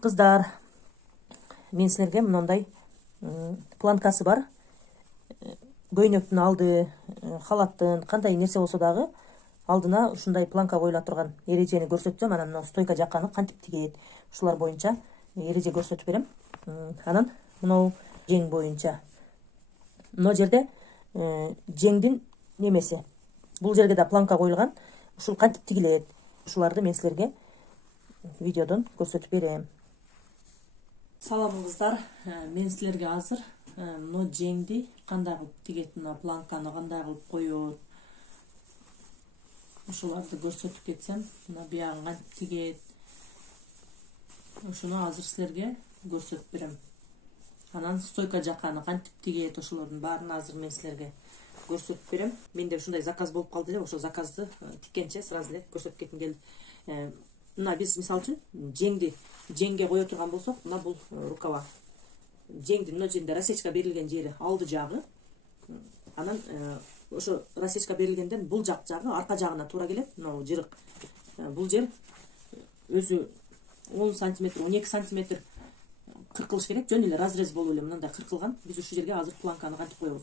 Кыздар, мен силерге мындай планкасы бар. Көйнөктүн алды, халаттын кандай нерсе болсо дагы алдына ушундай планка коюла турган эрежени көрсөтсөм, анан мына стойка жакканы кантип тигет, ушулар боюнча эреже көрсөтүп берем. Анан мынау жең боюнча. Мына жерде жеңдин немеси. Бул жерге да планка коюлган. Ушул кантип тигилет? Ушуларды мен силерге видеодон көрсөтүп берем. Салам кыздар, мен силерге азыр мына жеңди кандай кылып тигет, мына планканы кандай кылып коет, ушуларды көрсөтүп кетсем, мына биягын кантип тигет, ушуну азыр силерге көрсөтүп берем. Анан стойка жакканы кантип тигет, ошолордун баарын азыр мен силерге көрсөтүп берем. Менде ушундай заказ болуп калды эле, ошол заказды тиккенче сразу эле көрсөтүп кетким келди. Мына биз мисалы үчүн жеңге кое турган болсок, мына бул рукава. Жеңдин мына жеринде рассечка берилген жери алды жагы. Анан ошо рассечка берилгенден бул жагы арка жагына туура келет. Мына жырык. Бул жер өзү 10 см, 12 см кыркылыш керек. Жөн эле разрез болуп эле мындай кыркылган. Биз ушул жерге азыр планканы кантип коебуз?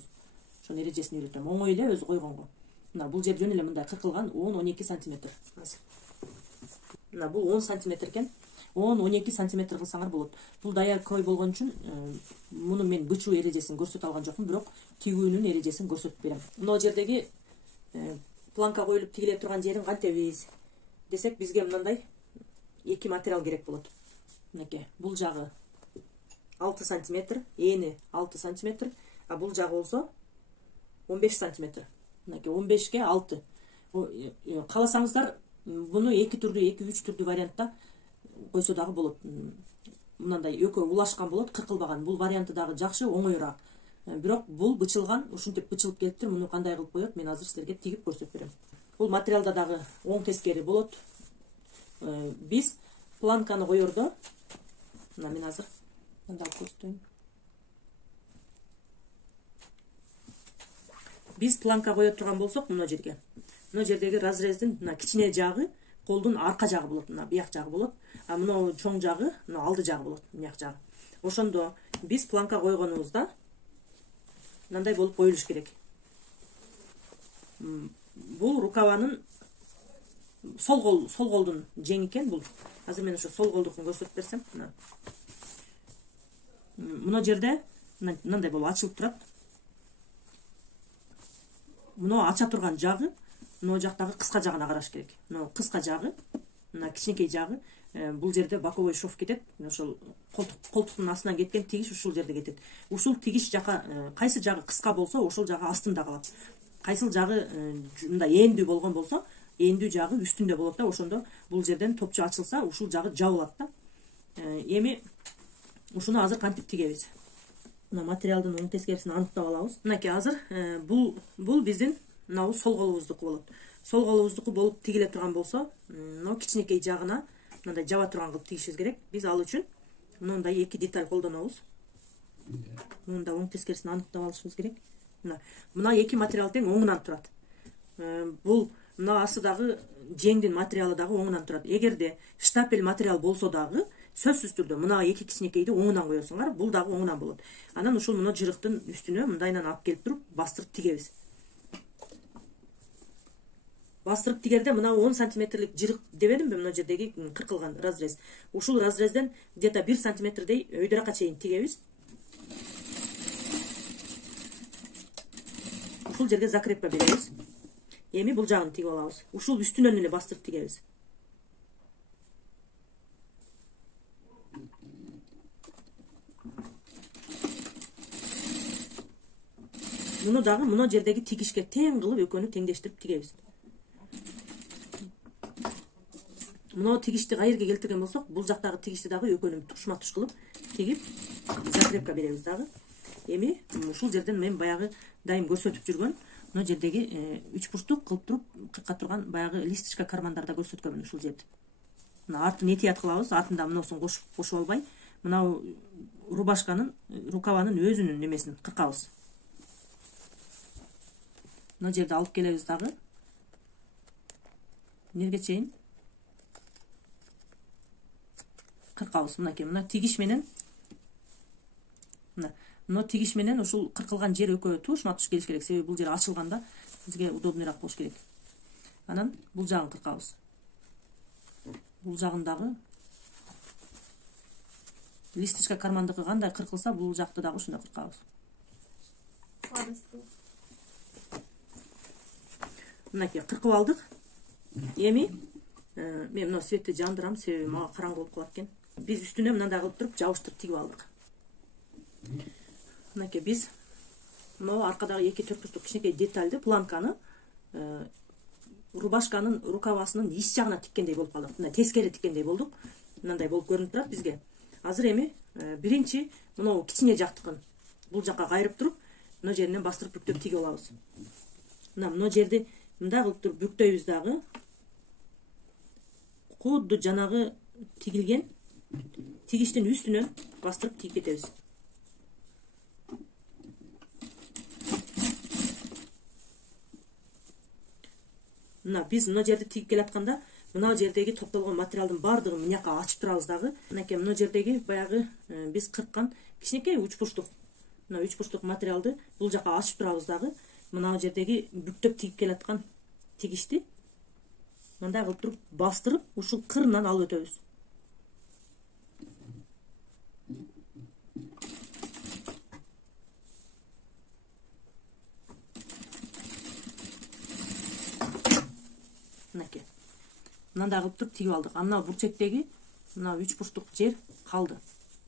Ошонун эрежесин үйрөтөм. Оңой эле өзү койгонго. Мына бул жер жөн эле мындай кыркылган 10-12 см. Мына бул 10 см экен. 10-12 см кылсаңар болот. Бул даяр крой болгон үчүн муну мен бычуу эрежесин көрсөтө алган жокмун, бирок тигүүнүн эрежесин көрсөтүп берем. Мына жердеги планка коюлуп тигиле турган жерин кантебиз десек, бизге мындай эки материал керек болот. Мынакей, бул жагы 6 см, эни 6 см, а бул жагы болсо 15 см. Мынакей 15ке 6. Кааласаңыздар буну 2 түрдүү, 2-3 түрдүү вариантта койсо дагы болот. Мындай экөө улашкан болот, кыркылбаган. Бул варианты дагы жакшы, оңоюраак. Бирок бул бычылган, ушинтип бычылып келиптир. Муну кандай кылып коет, мен азыр силерге тигип көрсөтүп берем. Бул материалда дагы оң тескери болот. Биз планканы коердо, мына мен азыр мындай көрсөтөйүн. Биз планка кое турган болсок, мына жерге. Мына жердеги разрездин мына кичине жагы колдун арка жагы болот, мына бияк жагы болот. А мына чоң жагы, мына алды жагы болот, бияк жагы. Ошондо биз планка койгонубузда мындай болуп коюлуш керек. Бул рукаванын сол колдун жеңи экен бул. Азыр мен ошо сол колдукун көрсөтүп берсем, мына жерде мындай болуп ачылып турат. Мына ача турган жагы мына жактагы кыска жагына караш керек. Мына кыска жагы, мына кичинекей жагы, бул жерде боковой шов кетет. Ошол колтуктун астынан кеткен тигиш ушул жерде кетет. Ушул тигиш жака кайсы жагы кыска болсо, ошол жагы астында калат. Кайсыл жагы мындай эндүү болгон болсо, эндүү жагы үстүндө болот да. Ошондо бул жерден топчу ачылса, ушул жагы жабылат да. Эми ушуну азыр кантип тигебиз? Мына материалдын оң тескерисин аныктап алабыз. Мынакей азыр бул биздин мына сол колубуздуку болот. Сол колубуздуку болуп тигиле турган болсо, мына кичинекей жагына мындай жаба турган кылып тигишибиз керек. Биз ал үчүн мындай эки деталь колдонобуз. Мында оң тескерисин аныктап алышыбыз керек. Мына эки материал тең оңунан турат. Бул мына астыдагы жеңдин материалы дагы оңунан турат. Эгерде штапель материал болсо дагы, сөзсүз түрдө мына эки кичинекейди оңунан коесуңар, бул дагы оңунан болот. Анан ушул мына жырыктын үстүнө мындайынан алып келип туруп бастырып тигебиз. Бастырып тигерде мына 10 сантиметрлик жырык дебедимби, мына жердеги кыркылган разрез. Ушул разрезден где-то 1 сантиметрдей өйдөракка чейин тигебиз. Ушул жерге закрепка беребиз. Эми бул жагын тигип алабыз. Ушул үстүнөн эле бастырып тигебиз. Муну дагы мына жердеги тигишке тең кылып экөөнү теңдештирип тигебиз. Мына тигишти кайерге келтирген болсок, бул жактагы тигишти дагы экөөнү тушма-туш кылып тигип закрепка беребиз дагы. Эми ушул жерден мен баягы дайым көрсөтүп жүргөн мына жердеги 3 бурчтук кылып туруп кырка турган баягы листочка кармандарда көрсөткөнмүн ушул жерди. Мына артын этият кылабыз, артында мыносун кошуп албай, мына рубашканын, рукаванын өзүнүн немесин кыркабыз. Мына жерди алып келебиз дагы. Эмнеге чейин? кыркабыз. Мынакей, мына тигиш менен мына тигиш менен ушул кыркылган жер экөө тушма туш келиш керек. Себеби бул жер ачылганда бизге удобныйраак болуш керек. Анан бул жагын кыркабыз. Бул жагындагы листочка кармандыкы кандай кыркылса, бул жакты дагы ушундай кыркабыз. Мынакей кыркып алдык. Эми мен мына светти жандырам, себеби мага караңгы болуп калат экен. Биз үстүнө мындай кылып туруп жабыштырып тигип алдык. Мынакей биз мына аркадагы 2 бурчтук кичинекей детальды планканы рубашканын рукавасынын ич жагына тиккендей болуп калдык. Мына тескери тиккендей болдук. Мындай болуп көрүнүп турат бизге. Азыр эми биринчи мына кичине жактыкын бул жакка кайрып туруп, мына жеринен бастырып бүктөп тигип алабыз. Мына жерди мындай кылып туруп бүктөйбүз дагы. Кудду жанагы тигилген тигиштин үстүнөн бастырып тигип кетебиз. Мына биз мына жерди тигип келатканда, мына жердеги топтолгон материалдын баардыгын мынакка ачып турабыз дагы. Мынакей мына жердеги баягы биз кырккан кичинекей учпуштук, мына учпуштук материалды бул жакка ачып турабыз дагы. Мына жердеги бүктөп тигип келаткан тигишти мындай кылып туруп бастырып, ушул кырынан алып өтөбүз. Мынакей. Мындай кылып туруп тигип алдык. Ана бурчектеги мына 3 бурчтук жер калды.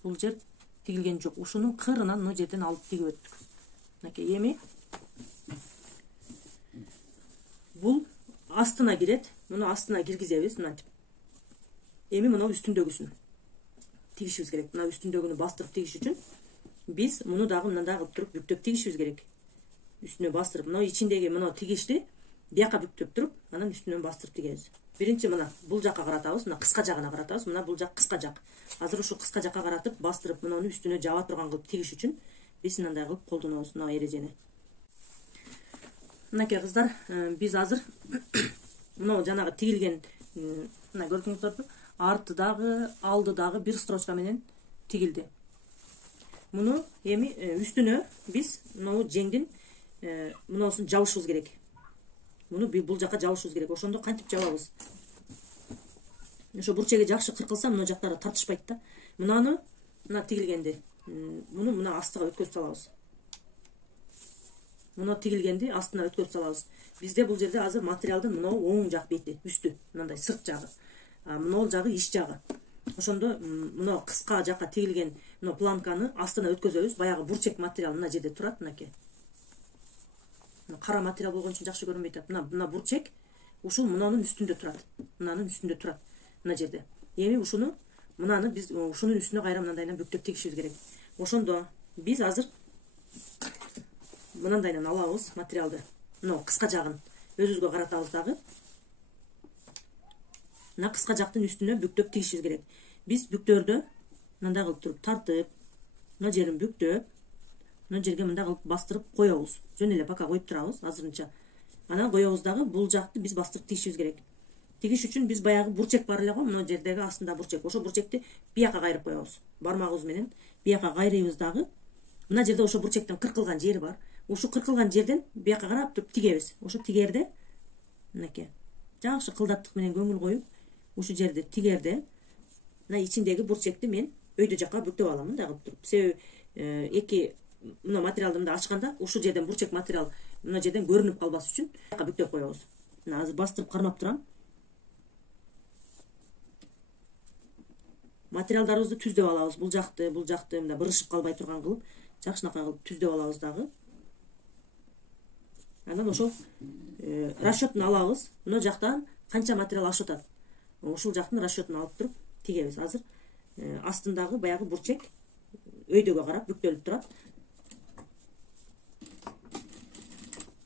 Бул жер тигилген жок. Ушунун кырынан мына жерден алып тигип өттүк. Мынакей эми бул астына кирет. Муну астына киргизебиз мынтип. Эми мына үстүндөгүсүн тигишибиз керек. Мына үстүндөгүнү бастырып тигиш үчүн биз муну дагы мындай кылып туруп бүктөп тигишибиз керек. Үстүнө бастырып, мына ичиндеги мына тигишти бияка бүктөп туруп, анан үстүнөн бастырып тигебиз. Биринчи мына бул жакка каратабыз, мына кыска жагына каратабыз. Мына бул жак кыска жак. Азыр ушул кыска жакка каратып, бастырып, муну үстүнө жаба турган кылып тигиш үчүн биз мындай кылып колдонобуз мына эрежени. Мынакей кыздар, биз азыр мына жанагы тигилген, мына көрдүңүздөрбү? Арты дагы, алды дагы бир строчка менен тигилди. Муну эми үстүнө биз мына жеңдин мынасын жабышыбыз керек. Муну бул жакка жабышыбыз керек. Ошондо кантип жабабыз? Ошо бурчеги жакшы кыркылса, мына жактары тартышпайт да. Мынаны мына тигилгенди, муну мына астыга өткөзүп салабыз. Мына тигилгенди астына өткөзүп салабыз. Бизде бул жерде азыр материалдын мына оң жак бети, үстү, мындай сырт жагы. Мына жагы ич жагы. Ошондо мына кыска жакка тигилген мына планканы астына өткөзөбүз. Баягы бурчек материал мына жерде турат, мынакей. Кара материал болгон үчүн жакшы көрүнбөй атат. Мына бурчек ушул мынанын үстүндө турат. Мынанын үстүндө турат. Мына жерде. Эми ушуну мынаны биз ушунун үстүнө кайра мындайдан бүктөп тигишибиз керек. Ошондо биз азыр мындайдан алабыз материалды. Мына кыска жагын өзүбүзгө каратабыз дагы. Мына кыска жактын үстүнө бүктөп тигишибиз керек. Биз бүктөрдө мындай кылып туруп тартып, мына жерин бүктөп, мына жерге мындай кылып бастырып коебуз. Жөн эле пока коюп турабыз азырынча. Анан коебуз дагы бул жакты биз бастырып тигишибиз керек. Тигиш үчүн биз баягы бурчек бар эле го, мына жердеги астында бурчек. Ошо бурчекти бияка кайрып коебуз. Бармагыбыз менен бияка кайрыйбыз дагы. Мына жерде ошо бурчектин кыркылган жери бар. Ошо кыркылган жерден бияка карап туруп тигебиз. Ошо тигерде мынакей жакшы кылдаттык менен көңүл коюп, ушу жерди тигерде мына ичиндеги бурчекти мен өйдө жакка бүктөп алам мындай кылып туруп. Себеби эки мына материалды мындай ачканда ушул жерден бурчек материал мына жерден көрүнүп калбас үчүн бүктөп коебуз. Мына азыр бастырып кармап турам. Материалдарыбызды түздөп алабыз. Бул жакты мындай бырышып калбай турган кылып, жакшынакай кылып түздөп алабыз дагы. Анан ошол расчетун алабыз. Мына жактан канча материал ашып атат. Ушул жактын расчетун алып туруп тигебиз. Азыр астындагы баягы бурчек өйдөгө карап бүктөлүп турат.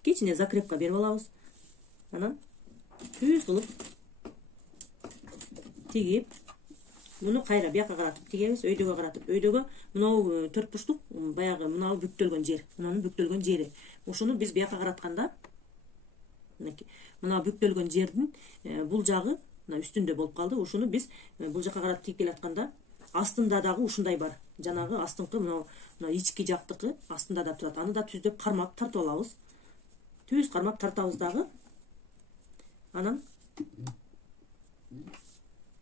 Кичине закрепка берип алабыз. Анан түз кылып тигип, муну кайра бияка каратып тигебиз, өйдөгө каратып. Өйдөгө мынау 4 бурчтук баягы мынау бүктөлгөн жер, мынанын бүктөлгөн жери. Ушуну биз бияка каратканда мынакей мына бүктөлгөн жердин бул жагы мына үстүндө болуп калды. Ушуну биз бул жакка карап тигип келатканда астында дагы ушундай бар. Жанагы астыңкы мына ички жактыкы астында да турат. Аны да түздөп кармап тартып алабыз. Түз кармап тартабыз дагы. Анан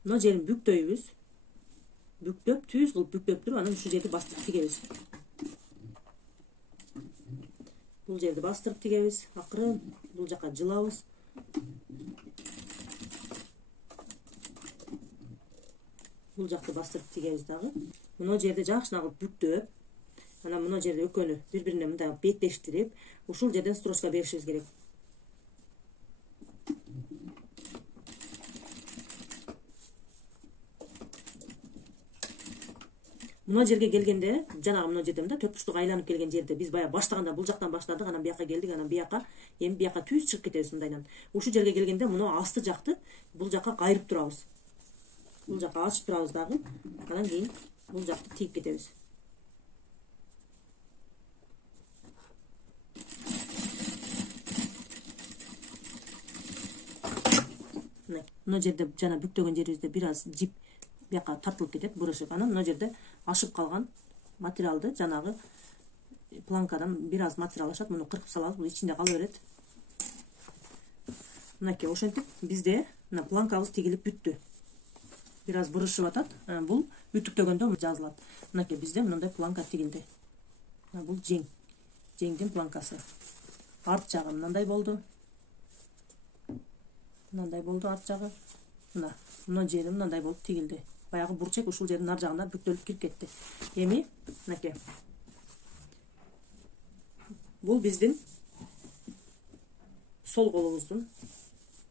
мына жерин бүктөйбүз. Бүктөп, түз кылып бүктөп туруп, анан ушул жерди бастырып тигебиз. Бул жерди бастырып тигебиз. Акырын бул жака жылабыз. Бул жакты бастырып тигебиз дагы. Мына жерди жакшына кылып бүктөп, анан мына жерде экөөнү бири-бирине мындай беттештирип, ушул жерден строчка беришибиз керек. Мына жерге келгенде, жанагы мына жерде мында төрт бурчтук айланып келген жерде биз бая баштаганда бул жактан баштадык, анан бияка келдик, анан бияка, эми бияка түз чыгып кетебиз мындайдан. Ушул жерге келгенде мына асты жакты бул жакка кайрып турабыз. Бул жакка ачып турабыз дагы. Анан кийин бул жакты тигип кетебиз. Мына жерде жана бүктөгөн жерибизде бир аз жип бияка тартылып кетет, бурушуп. Анан мына жерде ашып калган материалды, жанагы планкадан бир аз материал ашат, муну кыркып салабыз, бул ичинде кала берет. Мынакей ошентип бизде мына планкабыз тигилип бүттү. Бир аз бурушуп атат. Бул үтүктөгөндө жазылат. Мынакей бизде мындай планка тигилди. Бул жеңдин планкасы. Арт жагы мындай болду. Мындай болду арт жагы. Мына жери мындай болуп тигилди. Баягы бурчек ушул жердин нар жагына бүктөлүп кирип кетти. Эми мынакей. Бул биздин сол колубуздун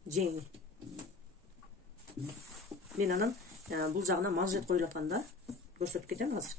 жеңи. Мен анан бул жагына манжет коюлуп атканда көрсөтүп кетем азыр.